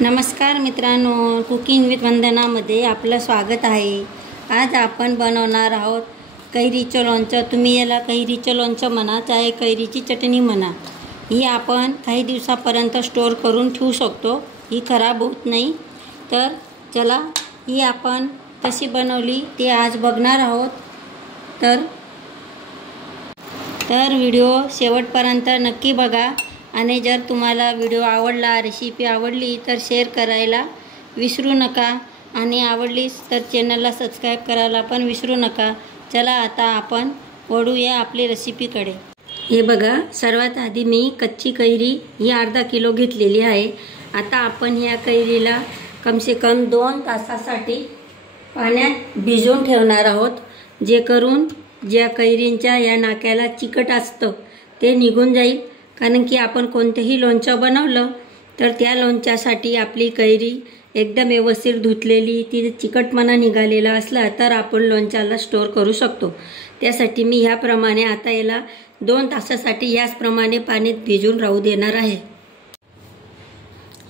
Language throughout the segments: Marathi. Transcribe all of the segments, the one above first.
नमस्कार मित्रांनो, कुकिंग विथ वंदनामध्ये आपलं स्वागत आहे। आज आपण बनवणार आहोत कैरीचं लोणचं। तुम्ही याला कैरीचं लोणचं म्हणा, चाहे कैरीची चटणी म्हणा। ही आपण काही दिवसापर्यंत स्टोर करून ठेवू शकतो, ही खराब होत नाही। तर चला, ही आपण कशी बनवली ते आज बघणार आहोत। तर व्हिडिओ शेवटपर्यंत नक्की बघा। आणि जर तुम्हाला व्हिडिओ आवडला, रेसिपी आवडली तर शेअर करायला विसरू नका। आणि आवडलीच तर चॅनलला सबस्क्राईब करायला पण विसरू नका। चला, आता आपण वळूया आपली रेसिपीकडे। हे बघा, सर्वात आधी मी कच्ची कैरी ही अर्धा किलो घेतलेली आहे। आता आपण या कैरीला कम से कम 2 तासासाठी पाण्यात भिजवून ठेवणार आहोत, जे करून ज्या कैरींच्या या नाक्याला चिकट असतं ते निघून जाईल। कारण की आपण कोणतेही लोणचं बनवलं तर त्या लोणच्यासाठी आपली कैरी एकदम व्यवस्थित धुतलेली, ती चिकटपणा निघालेला असला तर आपण लोणच्याला स्टोर करू शकतो। त्यासाठी मी ह्याप्रमाणे आता याला 2 तासासाठी याचप्रमाणे पाण्यात भिजून राहू देणार आहे।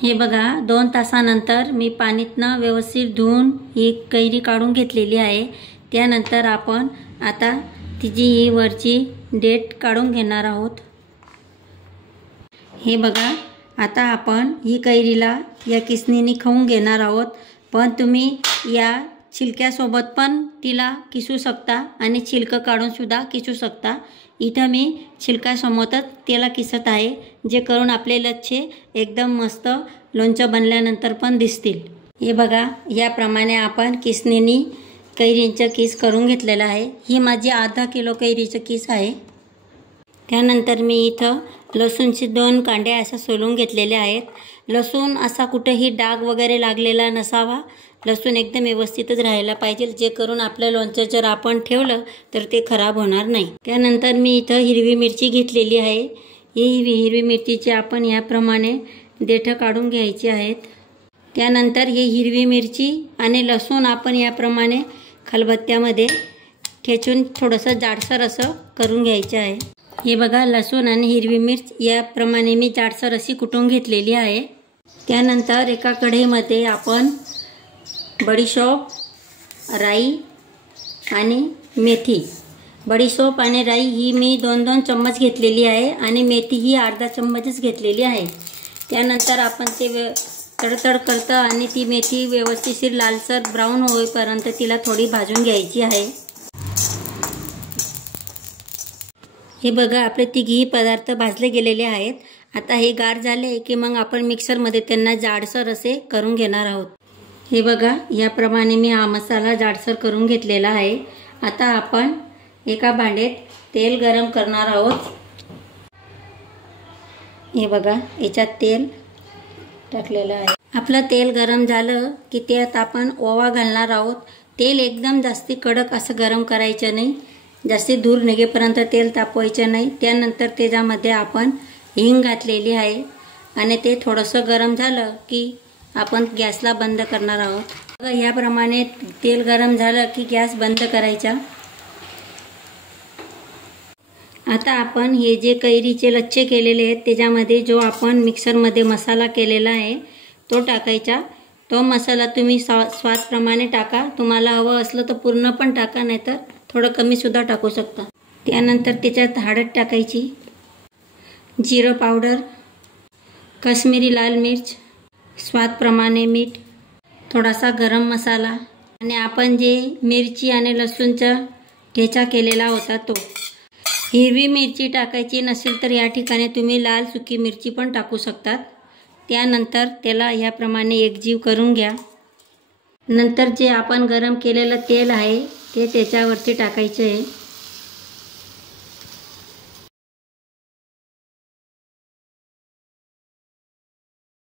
हे बघा, 2 तासानंतर मी पाण्यातनं व्यवस्थित धुवून ही कैरी काढून घेतलेली आहे। त्यानंतर आपण आता तिची ही वरची देठ काढून घेणार आहोत। हे बघा, आता आपण ही कैरीला या किसणीने खाऊन घेणार आहोत। पण तुम्ही या छिलक्यासोबत पण तिला किसू शकता आणि छिलकं काढून सुद्धा किसू शकता। इथं मी छिलक्यासोबतच त्याला किसत आहे, जे करून आपले लच्छे एकदम मस्त लोणचं बनल्यानंतर पण दिसतील। हे बघा, याप्रमाणे आपण किसणीने कैरींचं किस करून घेतलेलं आहे। ही माझी अर्धा किलो कैरीचं किस आहे। त्यानंतर मी इथं लसूणचे 2 कांडे असा सोलून घेतलेले आहेत। लसूण असा कुठेही डाग वगैरे लागलेला नसावा, लसूण एकदम व्यवस्थितच राहायला पाहिजे, जे करून आपलं लोणचं जर आपण ठेवलं तर ते खराब होणार नाही। त्यानंतर मी इथं हिरवी मिरची घेतलेली आहे। ही हिरवी मिरचीचे आपण याप्रमाणे देठं काढून घ्यायची आहेत। त्यानंतर ही हिरवी मिरची आणि लसूण आपण याप्रमाणे खलबत्त्यामध्ये ठेचून थोडंसं जाडसर असं करून घ्यायचं आहे। हे बघा, लसूण आणि हिरवी मिर्च याप्रमाणे मी जाडसर अशी कुटून घेतलेली आहे। त्यानंतर एका कढईमध्ये आपण बडीशोप, राई आणि मेथी, बडीशोप आणि राई ही मी 2-2 चम्मच घेतलेली आहे आणि मेथी ही अर्धा चम्मचच घेतलेली आहे। त्यानंतर आपण ते तडतड करतं आणि ती मेथी व्यवस्थित लालसर ब्राऊन होईपर्यंत तिला थोडी भाजून घ्यायची आहे। हे बघा, आपले तिघी पदार्थ भाजले गेलेले आहेत। आता हे गार झाले की मग आपण मिक्सरमध्ये त्यांना जाडसर असे करून घेणार आहोत। हे बघा, याप्रमाणे मी हा मसाला जाडसर करून घेतलेला आहे। आता आपण एका भांड्यात तेल गरम करणार आहोत। हे बघा, याच्यात तेल टाकलेलं आहे। आपलं तेल गरम झालं की त्यात आपण ओवा घालणार आहोत। तेल एकदम जास्ती कडक असं गरम करायचं नाही, जास्ती धूर निघेपर्यंत तेल तापवायचं नाही। त्यानंतर त्याच्यामध्ये आपण हिंग घातलेली आहे आणि ते थोडंसं गरम झालं की आपण गॅसला बंद करणार आहोत। ह्याप्रमाणे तेल गरम झालं की गॅस बंद करायचा। आता आपण हे जे कैरीचे लच्छे केलेले आहेत त्याच्यामध्ये जो आपण मिक्सरमध्ये मसाला केलेला आहे तो टाकायचा। तो मसाला तुम्ही स्वादप्रमाणे टाका, तुम्हाला हवं असलं तर पूर्ण पण टाका, नाहीतर थोडं कमी सुद्धा टाकू शकता। त्यानंतर त्याच्यात हळद टाकायची, जिरं पावडर, काश्मीरी लाल मिर्च, स्वादप्रमाणे मीठ, थोडासा गरम मसाला आणि आपण जे मिरची आणि लसूणचा ठेचा केलेला होता तो। हिरवी मिरची टाकायची नसेल तर या ठिकाणी तुम्ही लाल सुकी मिरची पण टाकू शकतात। त्यानंतर त्याला याप्रमाणे एकजीव करून घ्या। नंतर जे आपण गरम केलेलं तेल आहे ते त्याच्यावरती टाकायचं आहे।